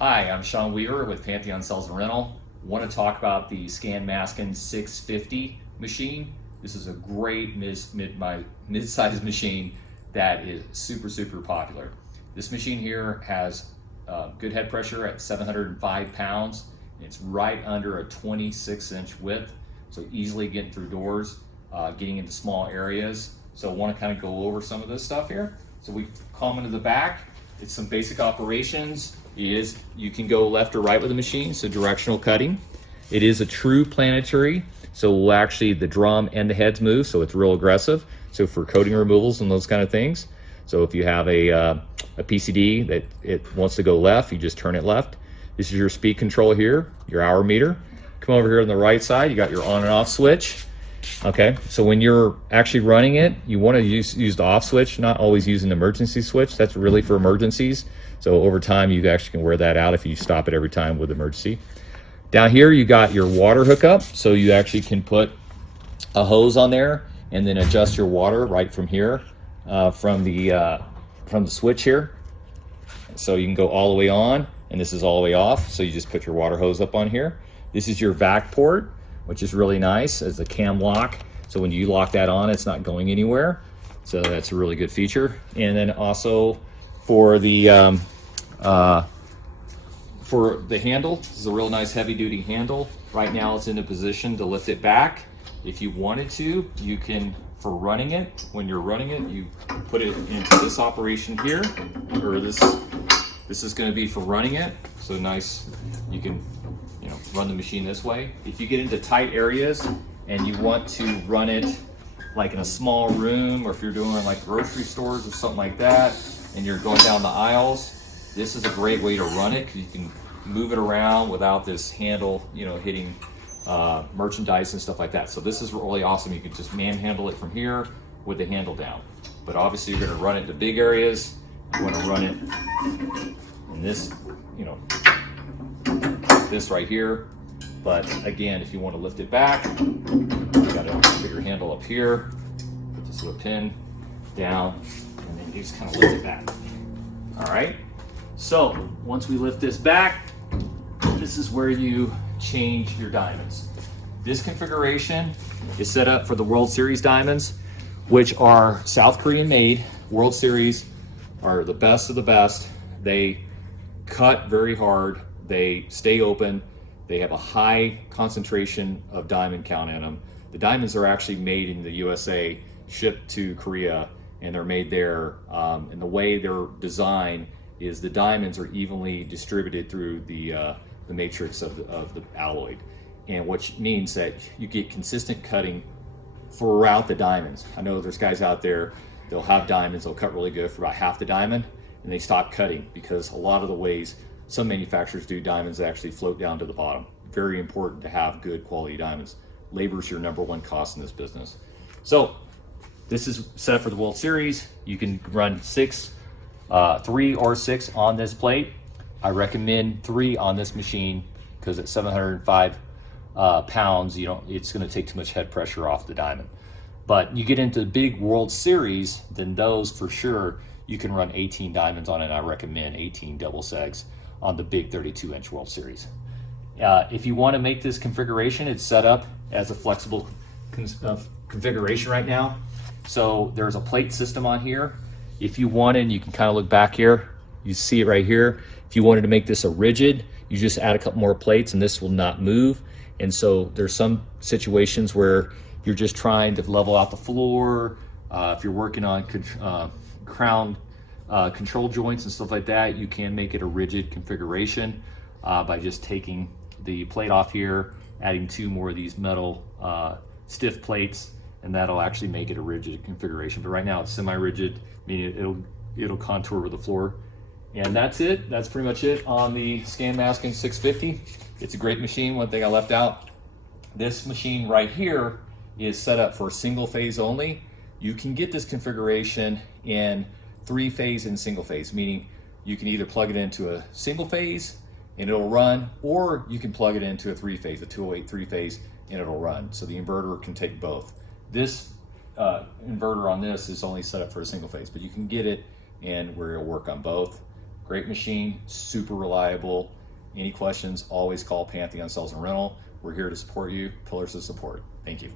Hi, I'm Sean Weaver with Pantheon Sales and Rental. Want to talk about the Scanmaskin 650 machine. This is a great mid-sized machine that is super popular. This machine here has good head pressure at 705 pounds. It's right under a 26-inch width, so easily getting through doors, getting into small areas. So I want to kind of go over some of this stuff here. So we come into the back. It's some basic operations. You can go left or right with the machine, so directional cutting. It is a true planetary, so actually the drum and the heads move, so it's real aggressive. So for coating removals and those kind of things. So if you have a PCD that it wants to go left, you just turn it left. This is your speed control here, your hour meter. Come over here on the right side, you got your on and off switch. Okay, so when you're actually running it, you want to use the off switch, not always use an emergency switch. That's really for emergencies. So over time, you actually can wear that out if you stop it every time with emergency. Down here, you got your water hookup. So you actually can put a hose on there and then adjust your water right from here, from the switch here. So you can go all the way on, and this is all the way off. So you just put your water hose up on here. This is your vac port, which is really nice as a cam lock. So when you lock that on, it's not going anywhere. So that's a really good feature. And then also for the handle, this is a real nice heavy duty handle. Right now it's in a position to lift it back. If you wanted to, you can, for running it, when you're running it, you put it into this operation here, or this is gonna be for running it. So nice, you can run the machine this way. If you get into tight areas and you want to run it like in a small room, or if you're doing like grocery stores or something like that, and you're going down the aisles, this is a great way to run it because you can move it around without this handle, hitting merchandise and stuff like that. So this is really awesome. You can just manhandle it from here with the handle down. But obviously you're going to run it to big areas. You want to run it in this, this right here. But again, if you want to lift it back, you got a bigger handle up here. Put this little pin down, and then you just kind of lift it back. All right. So once we lift this back, this is where you change your diamonds. This configuration is set up for the World Series diamonds, which are South Korean made. World Series are the best of the best. They cut very hard. They stay open. They have a high concentration of diamond count in them. The diamonds are actually made in the USA, shipped to Korea, and they're made there. And the way they're designed is the diamonds are evenly distributed through the matrix of the alloy, and which means that you get consistent cutting throughout the diamonds. I know there's guys out there, they'll have diamonds, they'll cut really good for about half the diamond, and they stop cutting because a lot of the ways some manufacturers do diamonds actually float down to the bottom. Very important to have good quality diamonds. Labor is your number one cost in this business. So this is set up for the World Series. You can run 3 or 6 on this plate. I recommend 3 on this machine because at 705 pounds, it's going to take too much head pressure off the diamond. But you get into the big World Series, then those for sure you can run 18 diamonds on it. I recommend 18 double segs on the big 32-inch World Series. If you want to make this configuration, it's set up as a flexible configuration right now. So there's a plate system on here. If you wanted, you can kind of look back here. You see it right here. If you wanted to make this a rigid, you just add a couple more plates and this will not move. And so there's some situations where you're just trying to level out the floor. If you're working on crown control joints and stuff like that, you can make it a rigid configuration by just taking the plate off here, adding 2 more of these metal stiff plates, and that'll actually make it a rigid configuration. But right now it's semi-rigid, meaning it'll contour with the floor. And that's it. That's pretty much it on the Scanmaskin 650. It's a great machine. One thing I left out, this machine right here is set up for single phase only. You can get this configuration in 3-phase and single phase, meaning you can either plug it into a single phase and it'll run, or you can plug it into a 3-phase, a 208 3-phase, and it'll run. So the inverter can take both. This inverter on this is only set up for a single phase, but you can get it and where it'll work on both. Great machine, super reliable. Any questions, always call Pantheon Sales and Rental. We're here to support you, pillars of support. Thank you.